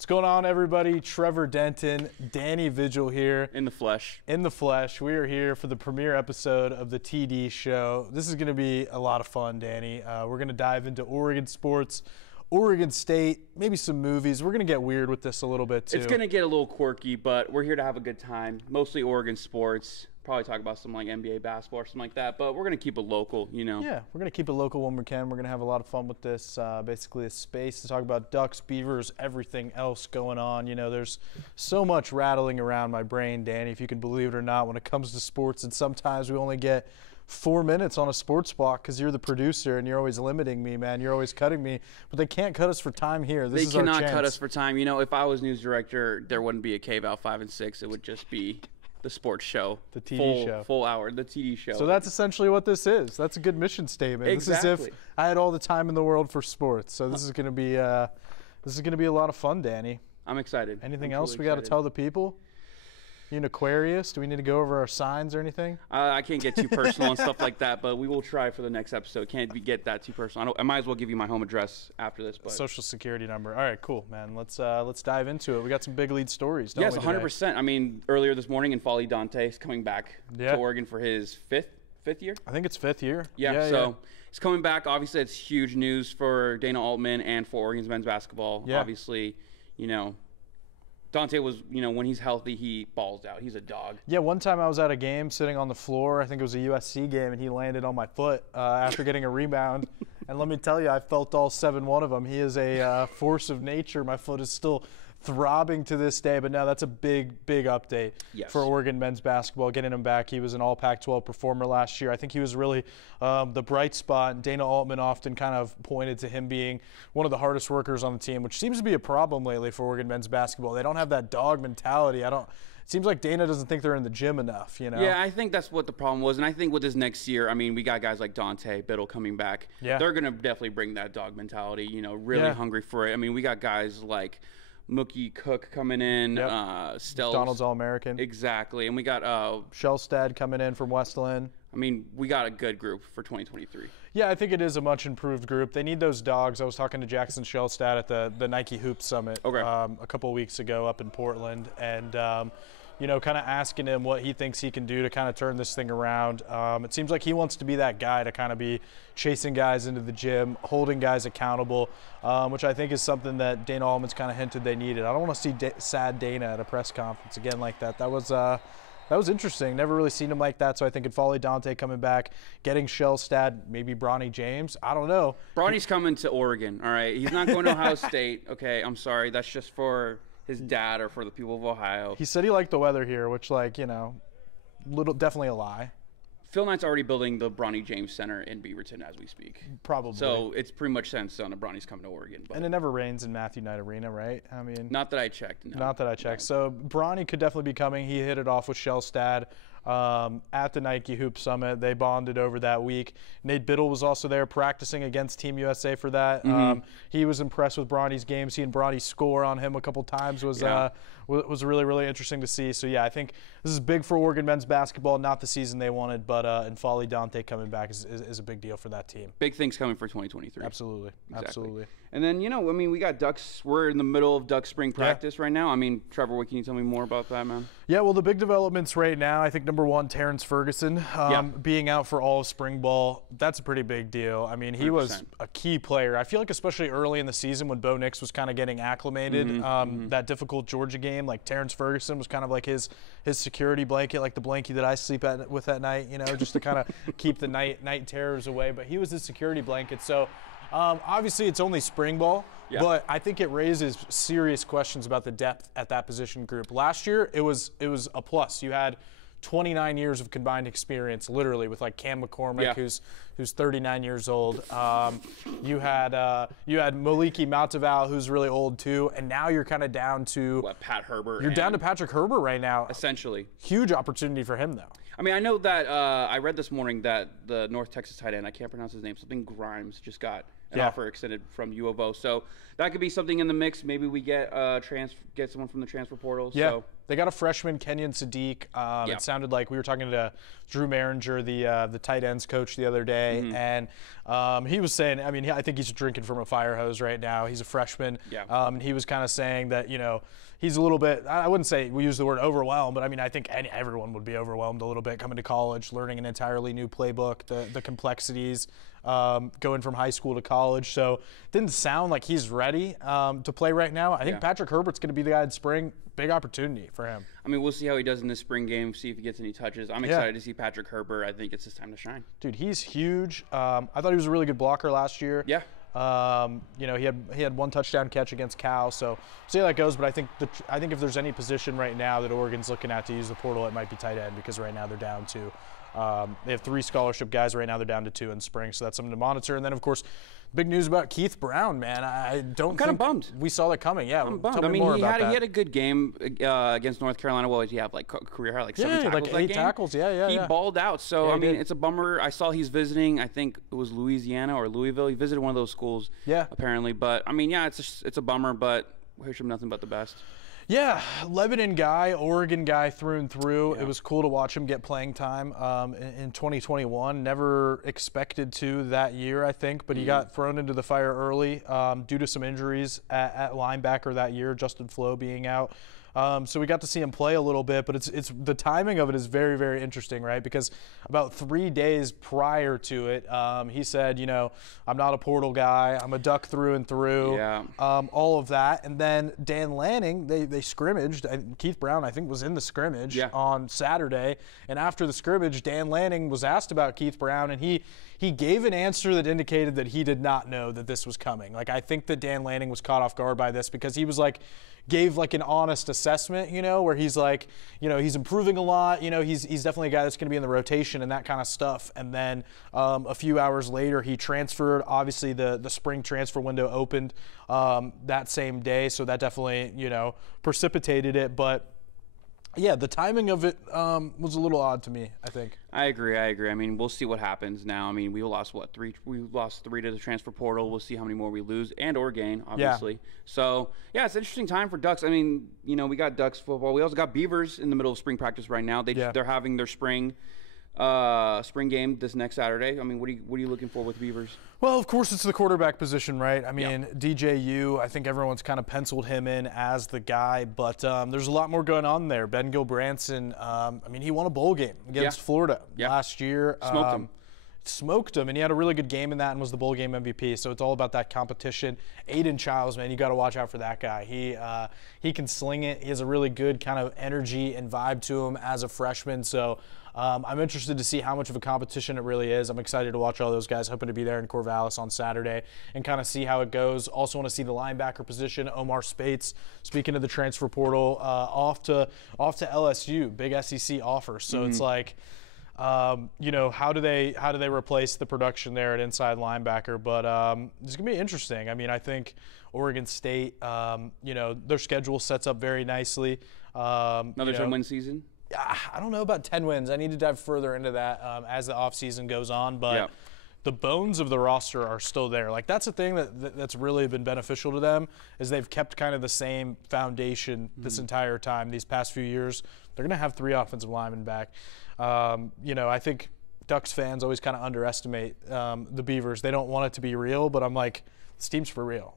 What's going on, everybody? Trevor Denton, Danny Vigil here. In the flesh. In the flesh. We are here for the premiere episode of the TD show. This is going to be a lot of fun, Danny. We're going to dive into Oregon sports, Oregon State, maybe some movies. We're going to get weird with this a little bit, too. It's going to get a little quirky, but we're here to have a good time. Mostly Oregon sports. Probably talk about some like NBA basketball or something like that, but we're going to keep it local, you know. Yeah, we're going to keep it local when we can. We're going to have a lot of fun with this, basically a space to talk about ducks, beavers, everything else going on. You know, there's so much rattling around my brain, Danny, if you can believe it or not, when it comes to sports, and sometimes we only get 4 minutes on a sports block because you're the producer and you're always limiting me, man. You're always cutting me, but they can't cut us for time here. This is our chance. They cannot cut us for time. You know, if I was news director, there wouldn't be a KVAL 5 and 6. It would just be the sports show, the TD show, full hour, the TD show. So that's essentially what this is. That's a good mission statement. Exactly. This is if I had all the time in the world for sports. So this is going to be a lot of fun, Danny. I'm excited. Anything else we got to tell the people? You an Aquarius? Do we need to go over our signs or anything? I can't get too personal and stuff like that, but we will try for the next episode. Can't get that too personal. I might as well give you my home address after this. But Social security number. All right, cool, man. Let's dive into it. We got some big lead stories, don't we? Yes, 100%. I mean, earlier this morning, N'Faly Dante is coming back to Oregon for his fifth year. I think it's fifth year. Yeah. He's coming back. Obviously, it's huge news for Dana Altman and for Oregon's men's basketball. Yeah. Obviously, you know, Dante was, you know, when he's healthy, he balls out. He's a dog. Yeah, one time I was at a game sitting on the floor. I think it was a USC game, and he landed on my foot after getting a rebound. And let me tell you, I felt all 7-1 of him. He is a force of nature. My foot is still throbbing to this day. But now that's a big update for Oregon men's basketball, getting him back. He was an all Pac-12 performer last year. I think he was really the bright spot. And Dana Altman often kind of pointed to him being one of the hardest workers on the team, which seems to be a problem lately for Oregon men's basketball. They don't have that dog mentality. It seems like Dana doesn't think they're in the gym enough, you know? Yeah, I think that's what the problem was. And I think with this next year, I mean, we got guys like Dante, Biddle coming back. Yeah. They're going to definitely bring that dog mentality, you know, really hungry for it. I mean, we got guys like Mookie Cook coming in, Stells. Donald's All-American. Exactly. And we got Shellstad coming in from Westland. I mean, we got a good group for 2023. Yeah, I think it is a much improved group. They need those dogs. I was talking to Jackson Shellstad at the Nike Hoop Summit a couple of weeks ago up in Portland, and you know, kind of asking him what he thinks he can do to kind of turn this thing around. It seems like he wants to be that guy to kind of be chasing guys into the gym, holding guys accountable, which I think is something that Dana Altman's kind of hinted they needed. I don't want to see sad Dana at a press conference again like that. That was interesting. Never really seen him like that. So I think N'Faly Dante coming back, getting Shellstad, maybe Bronny James. I don't know. Bronny's coming to Oregon, all right? He's not going to Ohio State. Okay, I'm sorry. That's just for his dad or for the people of Ohio. He said he liked the weather here, which, like, you know, definitely a lie. Phil Knight's already building the Bronny James Center in Beaverton as we speak. Probably. So it's pretty much set in stone that Bronny's coming to Oregon. But and it never rains in Matthew Knight Arena, right? I mean, not that I checked. No. Not that I checked. No. So Bronny could definitely be coming. He hit it off with Shellstad at the Nike Hoop Summit. They bonded over that week. Nate Biddle was also there practicing against Team USA for that. He was impressed with Bronny's game. Seeing Bronny score on him a couple times was really interesting to see. So yeah, I think this is big for Oregon men's basketball. Not the season they wanted, but N'Faly Dante coming back is a big deal for that team. Big things coming for 2023. Absolutely. Exactly. Absolutely. And then, you know, I mean, we got Ducks. We're in the middle of Duck spring practice right now. I mean, Trevor, what can you tell me more about that, man? Yeah, well, the big developments right now, I think number one, Terrence Ferguson being out for all of spring ball. That's a pretty big deal. I mean, he 100%. was a key player. I feel like especially early in the season when Bo Nix was kind of getting acclimated, that difficult Georgia game, like Terrence Ferguson was kind of like his security blanket, like the blankie that I sleep with at night, you know, just to kind of keep the night terrors away. But he was his security blanket. So obviously it's only spring ball. Yeah. But I think it raises serious questions about the depth at that position group. Last year, it was a plus. You had 29 years of combined experience, literally, with like Cam McCormick, who's 39 years old. You had Maliki Mataval, who's really old too, and now you're kind of down to Pat Herbert. You're down to Patrick Herbert right now. Essentially, huge opportunity for him though. I mean, I know that I read this morning that the North Texas tight end, I can't pronounce his name, something Grimes, just got an offer extended from U of O. So that could be something in the mix. Maybe we get get someone from the transfer portal. Yeah. So. They got a freshman, Kenyon Sadiq. It sounded like we were talking to Drew Maringer, the tight ends coach, the other day, and he was saying, I mean, I think he's drinking from a fire hose right now. He's a freshman. Yeah. And he was kind of saying that, he's a little bit, I wouldn't say we use the word overwhelmed, but I mean, I think everyone would be overwhelmed a little bit coming to college, learning an entirely new playbook, the complexities, going from high school to college. So it didn't sound like he's ready to play right now. I think Patrick Herbert's going to be the guy in spring. Big opportunity for him. I mean, we'll see how he does in this spring game, see if he gets any touches. I'm excited to see Patrick Herbert. I think it's his time to shine. Dude, he's huge. I thought he was a really good blocker last year. Yeah. He had one touchdown catch against Cal, so see how that goes. But I think if there's any position right now that Oregon's looking at to use the portal, it might be tight end, because right now they're down to they have 3 scholarship guys right now. They're down to 2 in spring, so that's something to monitor. And then of course, big news about Keith Brown, man. I'm kind of bummed. We saw that coming. Yeah, I'm bummed. I mean, he had a good game against North Carolina. Well, he had like career high, like 7 tackles. Like 8 tackles. Yeah. He balled out. So I mean, it's a bummer. I saw he's visiting. I think it was Louisiana or Louisville. He visited one of those schools. Yeah. Apparently, but I mean, yeah, it's a bummer. But we wish him nothing but the best. Yeah, Lebanon guy, Oregon guy through and through. Yeah. It was cool to watch him get playing time in 2021. Never expected to that year, I think, but he got thrown into the fire early due to some injuries at linebacker that year, Justin Flo being out. So we got to see him play a little bit, but it's the timing of it is very, very interesting, right? Because about 3 days prior to it, he said, I'm not a portal guy. I'm a Duck through and through. Yeah. All of that. And then Dan Lanning, they scrimmaged. Keith Brown, I think, was in the scrimmage on Saturday. And after the scrimmage, Dan Lanning was asked about Keith Brown, and he gave an answer that indicated that he did not know that this was coming. Like, I think that Dan Lanning was caught off guard by this, because he was like, gave like an honest assessment, where he's like, he's improving a lot. He's definitely a guy that's going to be in the rotation and that kind of stuff. And then a few hours later, he transferred. Obviously, the spring transfer window opened that same day, so that definitely, precipitated it. But yeah, the timing of it was a little odd to me, I think. I agree. I mean, we'll see what happens now. I mean, we lost, 3? We lost 3 to the transfer portal. We'll see how many more we lose or gain, obviously. Yeah. So, yeah, it's an interesting time for Ducks. I mean, we got Ducks football. We also got Beavers in the middle of spring practice right now. They're having their spring game this next Saturday. I mean, what are you looking for with Beavers? Well, of course, it's the quarterback position, right? I mean, DJU, I think everyone's kind of penciled him in as the guy, but there's a lot more going on there. Ben Gilbranson, I mean, he won a bowl game against Florida last year. Smoked him, and he had a really good game in that and was the bowl game MVP. So it's all about that competition. Aiden Childs, man, you got to watch out for that guy. He can sling it. He has a really good kind of energy and vibe to him as a freshman. So I'm interested to see how much of a competition it really is. I'm excited to watch all those guys, hoping to be there in Corvallis on Saturday and kind of see how it goes. Also want to see the linebacker position. Omar Spates, speaking of the transfer portal, off to LSU, big SEC offer. So it's like, how do they replace the production there at inside linebacker? But it's gonna be interesting. I mean, I think Oregon State, their schedule sets up very nicely. Another 10-win season. I don't know about 10 wins. I need to dive further into that as the offseason goes on. But the bones of the roster are still there. Like, that's the thing that's really been beneficial to them, is they've kept kind of the same foundation this entire time. These past few years, they're going to have 3 offensive linemen back. I think Ducks fans always kind of underestimate the Beavers. They don't want it to be real, but I'm like, this team's for real.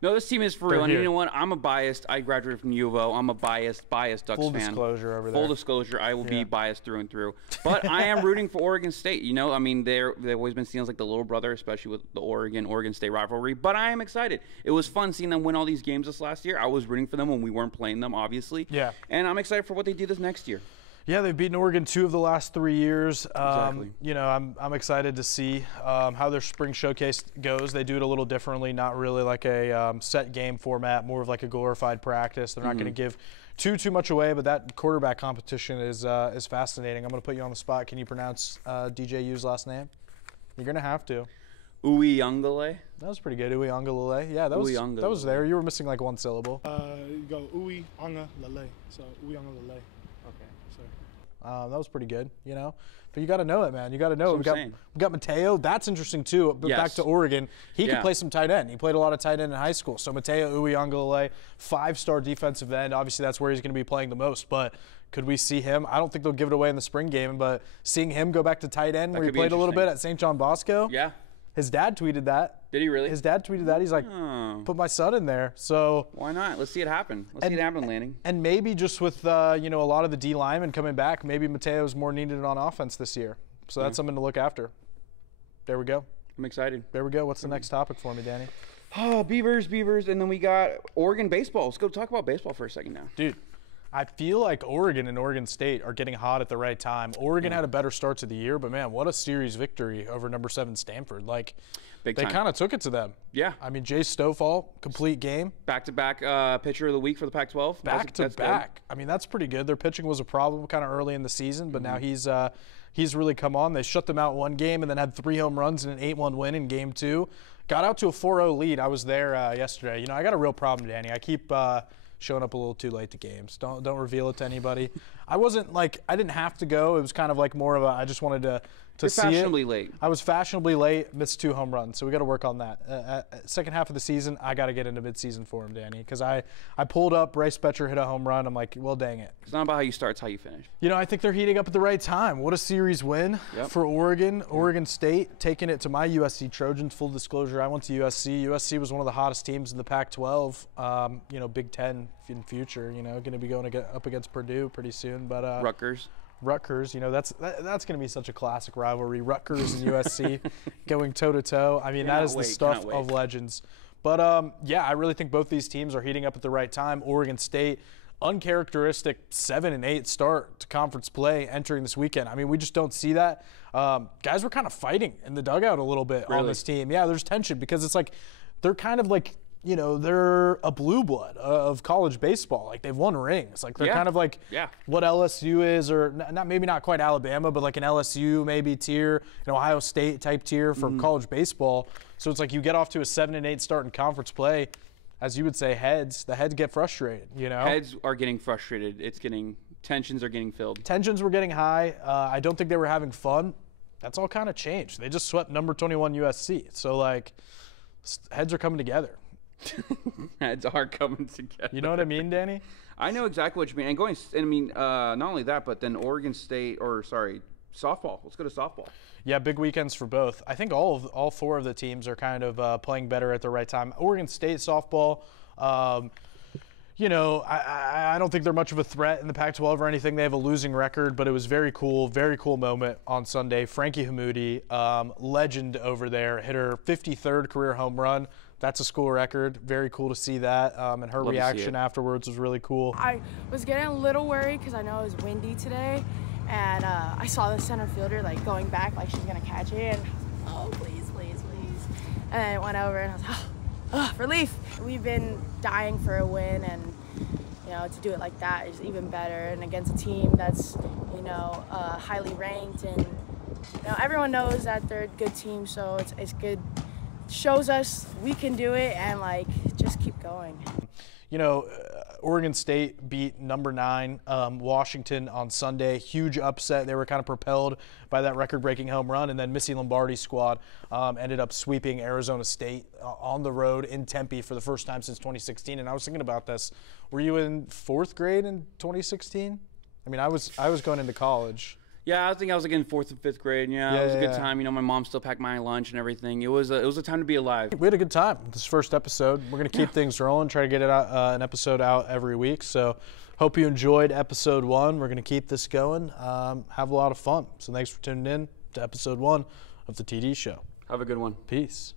No, this team is for real. And you know what? I'm a biased. I graduated from U of O. I'm a biased Ducks fan. Full disclosure over there. Full disclosure, I will be biased through and through. But I am rooting for Oregon State. I mean, they've always been seen as like the little brother, especially with the Oregon State rivalry. But I am excited. It was fun seeing them win all these games this last year. I was rooting for them when we weren't playing them, obviously. Yeah. And I'm excited for what they do this next year. Yeah, they've beaten Oregon 2 of the last 3 years. Exactly. I'm excited to see how their spring showcase goes. They do it a little differently, not really like a set game format, more of like a glorified practice. They're not going to give too much away, but that quarterback competition is fascinating. I'm going to put you on the spot. Can you pronounce DJU's last name? You're going to have to. Uyunglele. That was pretty good. Uyunglele. Yeah, that was there. You were missing like one syllable. You go Uyunglele. So Uyunglele. That was pretty good, you know. But you got to know it, man. You got to know it. We got Mateo. That's interesting too. But back to Oregon, he can play some tight end. He played a lot of tight end in high school. So Mateo Uiagalelei, 5-star defensive end. Obviously, that's where he's going to be playing the most. But could we see him? I don't think they'll give it away in the spring game. But seeing him go back to tight end, where he played a little bit at St. John Bosco. Yeah. His dad tweeted that. Did he really? His dad tweeted that. He's like, put my son in there. So why not? Let's see it happen. Let's see it happen, Lanning. And maybe just with you know, a lot of the D linemen coming back, maybe Mateo's more needed on offense this year. So that's something to look after. There we go. I'm excited. There we go. What's the next topic for me, Danny? Oh, Beavers, and then we got Oregon baseball. Let's go talk about baseball for a second now. Dude, I feel like Oregon and Oregon State are getting hot at the right time. Oregon had a better start to the year, but man, what a series victory over number 7 Stanford. Like, they kind of took it to them. Yeah. I mean, Jay Stofall, complete game. Back-to-back pitcher of the week for the Pac-12. Back-to-back. I mean, that's pretty good. Their pitching was a problem kind of early in the season, but now he's really come on. They shut them out one game and then had 3 home runs and an 8-1 win in game 2. Got out to a 4-0 lead. I was there yesterday. You know, I got a real problem, Danny. I keep showing up a little too late to games. Don't reveal it to anybody. I didn't have to go. It was kind of like more of a, I just wanted to see it. Fashionably late. I was fashionably late, missed 2 home runs, so we got to work on that. Second half of the season, I got to get into midseason for him, Danny, because I pulled up, Bryce Betcher hit a home run. I'm like, well, dang it. It's not about how you start, it's how you finish. You know, I think they're heating up at the right time. What a series win for Oregon. Oregon State taking it to my USC Trojans. Full disclosure, I went to USC. USC was one of the hottest teams in the Pac-12. You know, Big Ten in future. You know, going to be going up against Purdue pretty soon. But Rutgers, you know, that's going to be such a classic rivalry. Rutgers and USC going toe-to-toe. I mean, that is the stuff of legends. But, yeah, I really think both these teams are heating up at the right time. Oregon State, uncharacteristic 7-8 start to conference play entering this weekend. I mean, we just don't see that. Guys were kind of fighting in the dugout a little bit on this team. Yeah, there's tension because it's like they're kind of like, you know, they're a blue blood of college baseball. Like, they've won rings. Like, they're kind of like what LSU is, or maybe not quite Alabama, but like an LSU maybe tier, an Ohio State type tier for college baseball. So it's like you get off to a 7-8 start in conference play, as you would say, the heads get frustrated, you know? Heads are getting frustrated. Tensions are getting filled. Tensions were getting high. I don't think they were having fun. That's all kind of changed. They just swept number 21 USC. So, like, heads are coming together. Heads are coming together. You know what I mean, Danny? I know exactly what you mean. Not only that, but then Oregon State, softball. Let's go to softball. Yeah, big weekends for both. I think all 4 of the teams are kind of playing better at the right time. Oregon State softball, you know, I don't think they're much of a threat in the Pac-12 or anything. They have a losing record, but it was very cool moment on Sunday. Frankie Hamoudi, legend over there, hit her 53rd career home run. That's a school record. Very cool to see that. And her reaction afterwards was really cool. I was getting a little worried because I know it was windy today. And I saw the center fielder like going back like she's going to catch it. And I was like, oh, please, please, please. And then it went over and I was like, oh, relief. We've been dying for a win, and, you know, to do it like that is even better. And against a team that's, you know, highly ranked, and, you know, everyone knows that they're a good team, so it's good. Shows us we can do it, and like just keep going. You know, Oregon State beat number 9 Washington on Sunday. Huge upset. They were kind of propelled by that record-breaking home run, and then Missy Lombardi's squad ended up sweeping Arizona State on the road in Tempe for the first time since 2016. And I was thinking about this. Were you in 4th grade in 2016? I mean, I was going into college. Yeah, I think I was like in 4th and 5th grade. Yeah, it was a good time. You know, my mom still packed my lunch and everything. It was a time to be alive. We had a good time this first episode. We're going to keep things rolling, try to get it out, an episode out every week. So hope you enjoyed episode 1. We're going to keep this going, have a lot of fun. So thanks for tuning in to episode 1 of the TD Show. Have a good one. Peace.